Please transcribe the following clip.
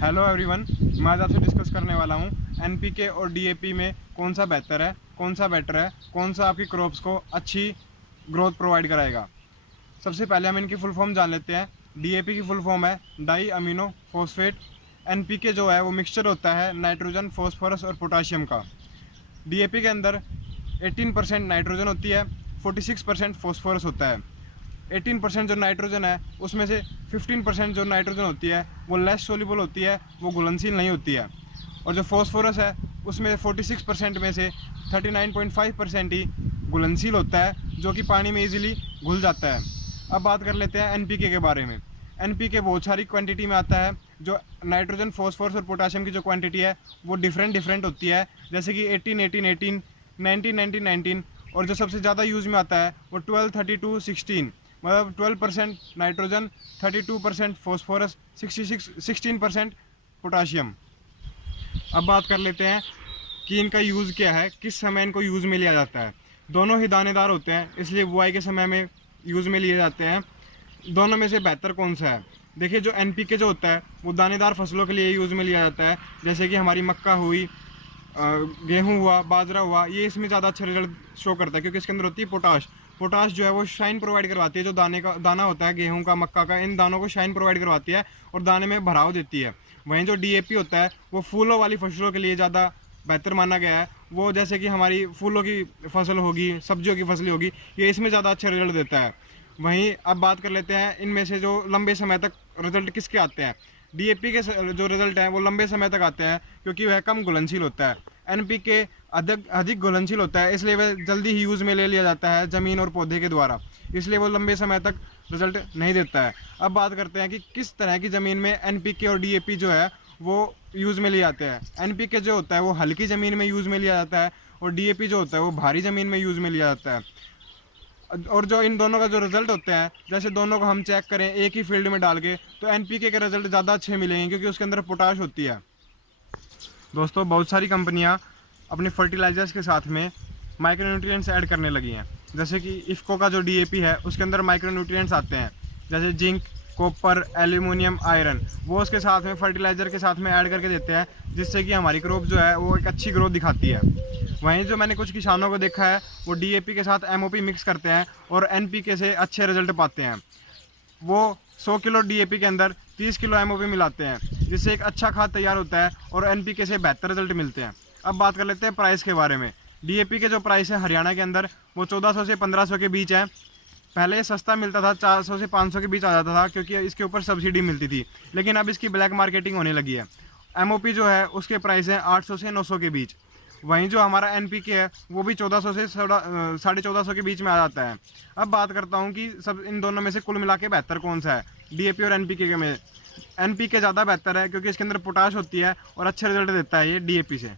Hello everyone, मैं आज आपसे डिस्कस करने वाला हूँ एनपीके और डीएपी में कौन सा बेहतर है, कौन सा बेटर है, कौन सा आपकी क्रॉप्स को अच्छी ग्रोथ प्रोवाइड कराएगा। सबसे पहले हम इनकी फुल फॉर्म जान लेते हैं। डीएपी की फुल फॉर्म है डाई अमीनो फॉस्फेट। एनपीके जो है वो मिक्सचर होता है नाइट्रोजन, फॉस्फोरस और पोटाशियम का। डीएपी के अंदर 18% नाइट्रोजन होती है, 46% फॉस्फोरस होता है। 18% जो नाइट्रोजन है उसमें से 15% जो नाइट्रोजन होती है वो लेस सोल्यूबल होती है, वो घुलनशील नहीं होती है। और जो फॉस्फोरस है उसमें 46% में से 39.5% ही घुलनशील होता है, जो कि पानी में इजीली घुल जाता है। अब बात कर लेते हैं एनपीके के बारे में। एनपीके बहुत सारी क्वांटिटी में आता है। जो नाइट्रोजन, फॉस्फोरस और पोटाशियम की जो क्वांटिटी है वो डिफरेंट होती है, जैसे कि 18 18 18, 19 19 19। और जो सबसे ज़्यादा यूज़ में आता है वो 12 32 16, मतलब 12% नाइट्रोजन, 32% फॉस्फोरस, 16% पोटाशियम। अब बात कर लेते हैं कि इनका यूज़ क्या है, किस समय इनको यूज़ में लिया जाता है। दोनों ही दानेदार होते हैं, इसलिए बुआई के समय में यूज़ में लिए जाते हैं। दोनों में से बेहतर कौन सा है? देखिए, जो एनपीके जो होता है वो दानेदार फसलों के लिए यूज़ में लिया जाता है, जैसे कि हमारी मक्का हुई, गेहूँ हुआ, बाजरा हुआ। ये इसमें ज़्यादा अच्छा रिजल्ट शो करता है, क्योंकि इसके अंदर होती है पोटाश। पोटाश जो है वो शाइन प्रोवाइड करवाती है। जो दाना होता है गेहूं का, मक्का का, इन दानों को शाइन प्रोवाइड करवाती है और दाने में भराव देती है। वहीं जो डीएपी होता है वो फूलों वाली फसलों के लिए ज़्यादा बेहतर माना गया है। वो जैसे कि हमारी फूलों की फसल होगी, सब्जियों की फसलें होगी, ये इसमें ज़्यादा अच्छा रिजल्ट देता है। वहीं अब बात कर लेते हैं इनमें से जो लंबे समय तक रिजल्ट किसके आते हैं। डीएपी के जो रिजल्ट हैं वो लंबे समय तक आते हैं, क्योंकि वह कम घुलनशील होता है। एनपीके अधिक घुलनशील होता है, इसलिए वह जल्दी ही यूज़ में ले लिया जाता है ज़मीन और पौधे के द्वारा, इसलिए वो लंबे समय तक रिजल्ट नहीं देता है। अब बात करते हैं कि किस तरह की ज़मीन में एनपीके और डीएपी जो है वो यूज़ में लिए जाते हैं। एनपीके जो होता है वो हल्की ज़मीन में यूज़ में लिया जाता है, और डीएपी जो होता है वो भारी ज़मीन में यूज़ में लिया जाता है। और जो इन दोनों का जो रिजल्ट होते हैं, जैसे दोनों को हम चेक करें एक ही फील्ड में डाल के, तो एनपीके के रिजल्ट ज़्यादा अच्छे मिलेंगे, क्योंकि उसके अंदर पोटाश होती है। दोस्तों, बहुत सारी कंपनियां अपने फर्टिलाइजर्स के साथ में माइक्रोन्यूट्रिएंट्स ऐड करने लगी हैं, जैसे कि इफ़को का जो डीएपी है उसके अंदर माइक्रोन्यूट्रिएंट्स आते हैं, जैसे जिंक, कॉपर, एल्यूमिनियम, आयरन। वो उसके साथ में फर्टिलाइज़र के साथ में ऐड करके देते हैं, जिससे कि हमारी क्रॉप जो है वो एक अच्छी ग्रोथ दिखाती है। वहीं जो मैंने कुछ किसानों को देखा है वो डीएपी के साथ एमओपी मिक्स करते हैं और एनपीके से अच्छे रिजल्ट पाते हैं। वो 100 किलो डीएपी के अंदर 30 किलो एमओपी मिलाते हैं, जिससे एक अच्छा खाद तैयार होता है और एनपीके से बेहतर रिजल्ट मिलते हैं। अब बात कर लेते हैं प्राइस के बारे में। डीएपी के जो प्राइस है हरियाणा के अंदर वो 1400 से 1500 के बीच है। पहले ये सस्ता मिलता था, 400 से 500 के बीच आ जाता था, क्योंकि इसके ऊपर सब्सिडी मिलती थी, लेकिन अब इसकी ब्लैक मार्केटिंग होने लगी है। एमओपी जो है उसके प्राइस है 800 से 900 के बीच। वहीं जो हमारा एनपीके है वो भी 1400 से 1450 के बीच में आ जाता है। अब बात करता हूँ कि सब इन दोनों में से कुल मिला के बेहतर कौन सा है, डीएपी और एनपीके में। एनपीके ज़्यादा बेहतर है, क्योंकि इसके अंदर पोटाश होती है और अच्छे रिजल्ट देता है ये डीएपी से।